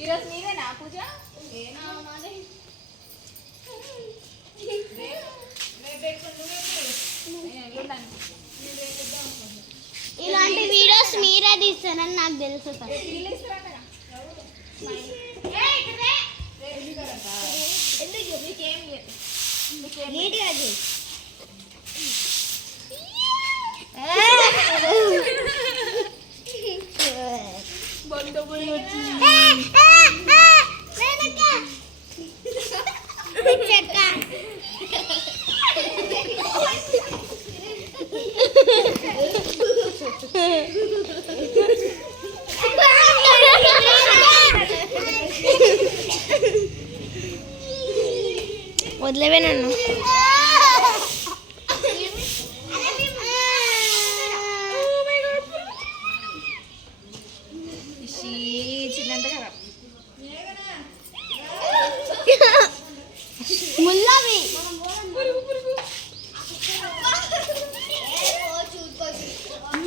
ఈరోజు మీదేనా పూజ? ఇలాంటి వీడియోస్ మీరే తీస్తారని నాకు తెలుసు నీట్గా చేయి. ఏ, ఏ, ఏ, వెనక. చెక్క. వదిలేవే నన్ను. ముల్లవి.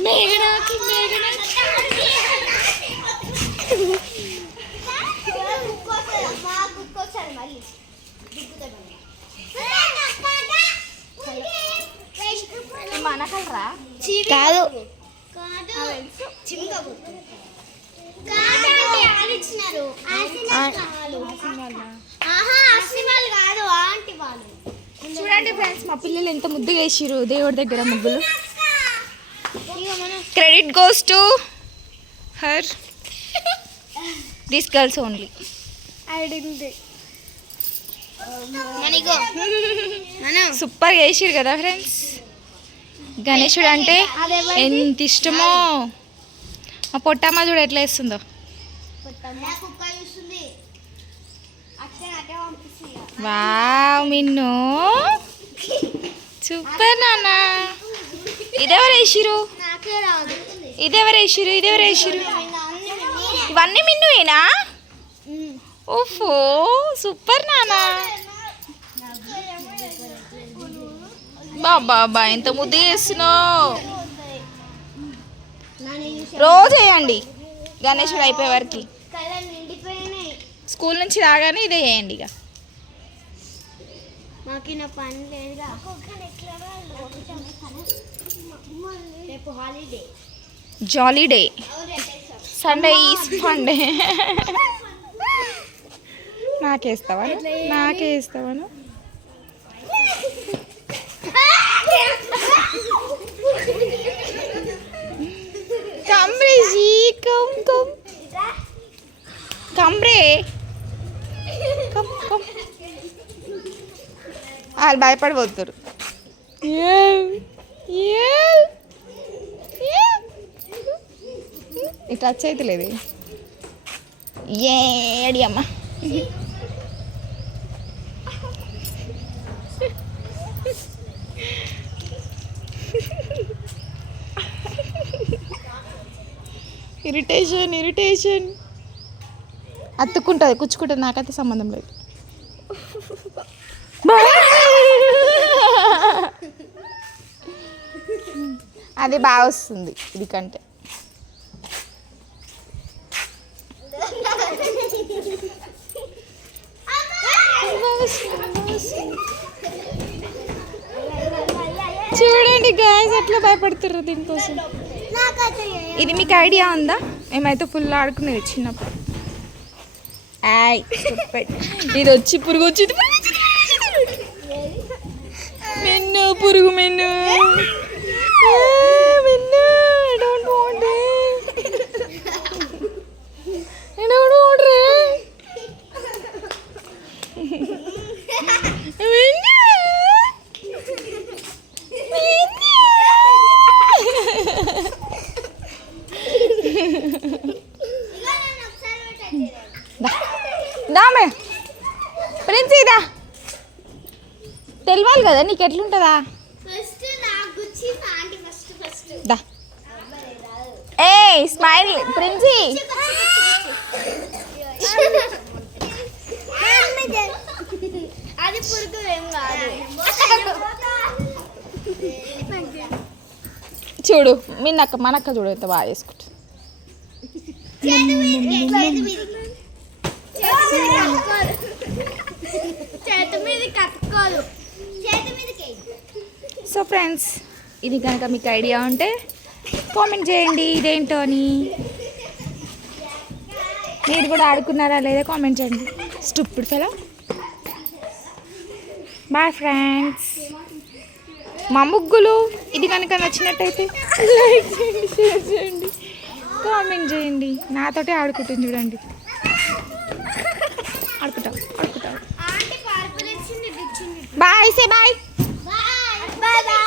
మేఘనాకి కలరా కాదు. చూడండి ఫ్రెండ్స్ మా పిల్లలు ఎంత ముద్దుగా వేసిరు దేవుడి దగ్గర ముగ్గులు. Credit goes to her. This girls only మనీగో మనం సూపర్ వేసిరు కదా ఫ్రెండ్స్? గణేశుడు అంటే ఎంత ఇష్టమో. మా పొట్టమ్మ చూడు ఎట్లా వేస్తుందో. వావ్ మిన్ను. సూపర్ నాన్న. ఇదెవరు వేసిరు? ఇదెవరు వేసిరు? ఇదెవరు వేసిరు? ఇవన్నీ మిన్నువేనా ఓఫో సూపర్ నానా. బాబా బా ఎంత ముద్దు చేస్తున్నావు. రోజు వేయండి గణేశుడు అయిపోయే వరకు. స్కూల్ నుంచి రాగానే ఇదే వేయండి ఇక. Jolly day Sunday is funday నాకేస్తావా నాకేస్తావా కమ్రే జీ కమ్ కమ్. కమ్రే కమ్ కమ్. వాళ్ళు భయపడిపోతారు ఇట్లా టచ్ అయితే లేదు. ఏడి అమ్మ. Irritation irritation. అత్తుకుంటుంది కుచ్చుకుంటుంది నాకైతే సంబంధం లేదు. అది బాగా వస్తుంది ఇది కంటే చూడండి గాయస్ ఎట్లా భయపడుతుర్రు దీనికోసం? ఇది మీకు ఐడియా ఉందా? మేమైతే ఫుల్ ఆడుకునేది చిన్నప్పుడు. ఆయ్ ఇది వచ్చి పురుగు వచ్చింది. పురుగు మెన్ను. పురుగు మెన్ను ఆ, దామే. ప్రిన్స్ ఇదా తెలియాలి కదా నీకు ఎట్లుంటుందా? A smile. ప్రిన్సీ. అది పురుగు ఏం కాదు. చూడు మీ నక్క మన అక్క చూడు ఎంత బాగా చేసుకుంటు చేతి మీద కట్టుకోదు చేతి మీదకి సో ఫ్రెండ్స్ ఇది కనుక మీకు ఐడియా ఉంటే కామెంట్ చేయండి. ఇదేంటో అని. మీరు కూడా ఆడుకున్నారా లేదా కామెంట్ చేయండి. స్టూపిడ్ ఫెలో బాయ్ ఫ్రెండ్స్ మా ముగ్గులు ఇది కనుక నచ్చినట్టయితే లైక్ చేయండి షేర్ చేయండి. కామెంట్ చేయండి. నాతోటే ఆడుకుంటుంది చూడండి. ఆడుకుంటాం. Bye, say bye. Bye. Bye bye.